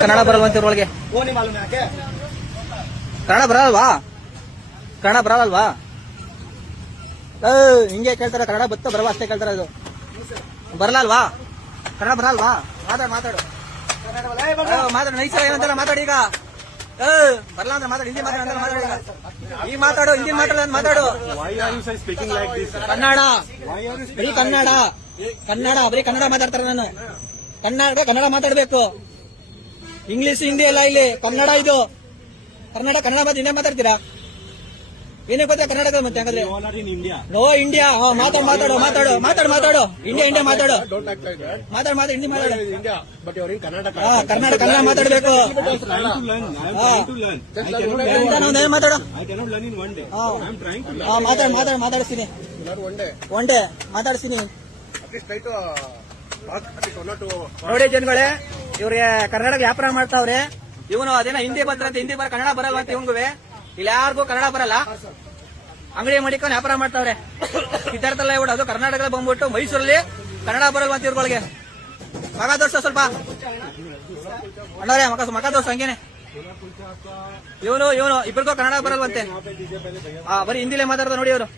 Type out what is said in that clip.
ಕನ್ನಡ ಬರಲ್ವಂತ ಇವ್ರೊಳಗೆ ಕನ್ನಡ ಬರಲ್ವಾ? ಕನ್ನಡ ಬರಲ್ವಾ? ಹಿಂಗೆ ಕೇಳ್ತಾರೆ, ಕನ್ನಡ ಬರಲ್ವಾ ಅಷ್ಟೇ ಕೇಳ್ತಾರೆ. ಇದು ಬರಲ್ವಾ? ಕನ್ನಡ ಬರಲ್ವಾ? ಮಾತಾಡು ಮಾತಾಡು ನೈಸ ಏನಂತಾರ ಮಾತಾಡಿ. ಈಗ ಬರಲ್ಲ ಅಂದ್ರೆ ಮಾತಾಡು, ಹಿಂದಿ ಮಾತಾಡ ಮಾತಾಡಿ. ಈಗ ಮಾತಾಡು, ಹಿಂದಿ ಮಾತಾಡು. ಕನ್ನಡ ಬರೀ ಕನ್ನಡ ಬರೀ ಕನ್ನಡ ಮಾತಾಡ್ತಾರೆ. ನಾನು ಕನ್ನಡ ಮಾತಾಡ್ಬೇಕು. ಇಂಗ್ಲಿಷ್ ಹಿಂದಿ ಎಲ್ಲ ಇಲ್ಲಿ ಕನ್ನಡ. ಇದು ಕನ್ನಡ ಮತ್ತೆ ಇಂಡಿಯಾ ಮಾತಾಡ್ತೀರಾ? ಏನೇ ಗೊತ್ತಾ ಕನ್ನಡದ ಮತ್ತೆ ಹಂಗಾದ್ರೆ ನೋ ಇಂಡಿಯಾ. ಮಾತಾಡು ಇಂಡಿಯಾ ಮಾತಾಡು ಹಿಂದಿ ಮಾತಾಡು. ಕನ್ನಡ ಮಾತಾಡ್ಬೇಕು. ಮಾತಾಡಿಸ್ತೀನಿ ಒನ್ ಡೇ ಮಾತಾಡಿಸ್ತೀನಿ. ನೋಡಿ ಜನಗಳೇ, ಇವ್ರಿಗೆ ಕನ್ನಡ ವ್ಯಾಪಾರ ಮಾಡ್ತಾವ್ರೆ. ಇವನು ಅದೇನೋ ಹಿಂದಿ ಬಂದ್ರಂತೆ, ಹಿಂದಿ ಕನ್ನಡ ಬರಲ್ಲ ಅಂತ ಇವಂಗುವೆ. ಇಲ್ಲಿ ಯಾರಿಗೂ ಕನ್ನಡ ಬರಲ್ಲ, ಅಂಗಡಿ ಮಾಡಿಕೊಂಡು ವ್ಯಾಪಾರ ಮಾಡ್ತಾವ್ರೆ. ಸಿದ್ಧಾರ್ಥ ಲೇಔಟ್ ಅದು ಕರ್ನಾಟಕದಲ್ಲಿ ಬಂದ್ಬಿಟ್ಟು ಮೈಸೂರಲ್ಲಿ ಕನ್ನಡ ಬರಲ್ವಂತ ಇವ್ರಗಳಿಗೆ. ಮಗ ದೋಷ ಸ್ವಲ್ಪ ಅಣ್ಣವ್ರೆ, ಮಗ ದೋಷ ಹಂಗೇನೆ. ಇವನು ಇಬ್ಬರಿಗೂ ಕನ್ನಡ ಬರಲ್ವಂತೆ. ಬರೀ ಹಿಂದಿಲೇ ಮಾತಾಡ್ತಾರೆ ನೋಡಿ ಇವರು.